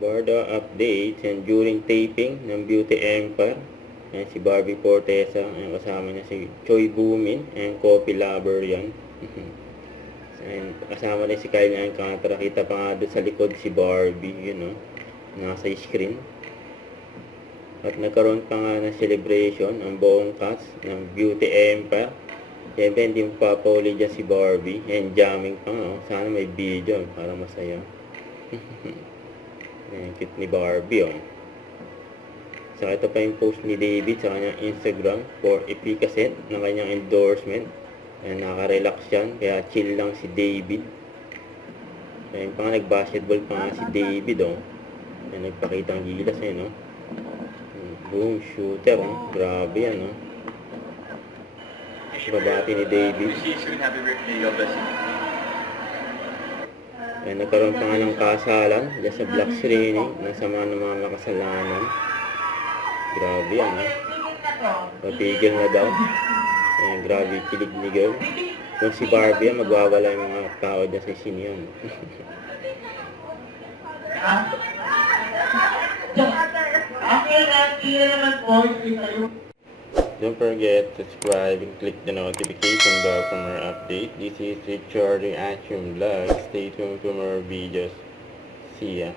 Barda updates and during taping ng Beauty Empire. Ayan, si Barbie Fortesa. Ayan, kasama niya si Choi Boomin. Ayan, coffee lover yan. Ayan, kasama rin si Kyle Alcantara. Kita pa nga doon sa likod si Barbie. Yun, no? Nasa screen. At nagkaroon pa nga ng celebration ang buong cast ng Beauty Empire. Siyempre, hindi magpapauli dyan si Barbie. Ayan, jamming pa nga. Oh. Sana may video para masaya. Ayan, cute ni Barbie, oh. Saka ito pa yung post ni David sa kanyang Instagram for efficacy ng kanyang endorsement. Ayan, naka-relax yan. Kaya chill lang si David. Ayan, pa nga nag-basketball pa nga si David, oh. Ayan, nagpakita ang gilas, eh, no? Boom, shooter, oh. Grabe yan, oh. Babati ni David. Ayan, nagkaroon pa nga ng kasalan dyan sa black screening ng sama ng mga makasalanan. Grabe yan, ha? Papigil na daw. Ayan, grabe, kilig ni girl. Kung si Barbie, magwawala yung mga tao dyan sa scene yun. Don't forget to subscribe and click the notification bell for more updates. This is Richard Reaction Vlog. Stay tuned for more videos. See ya.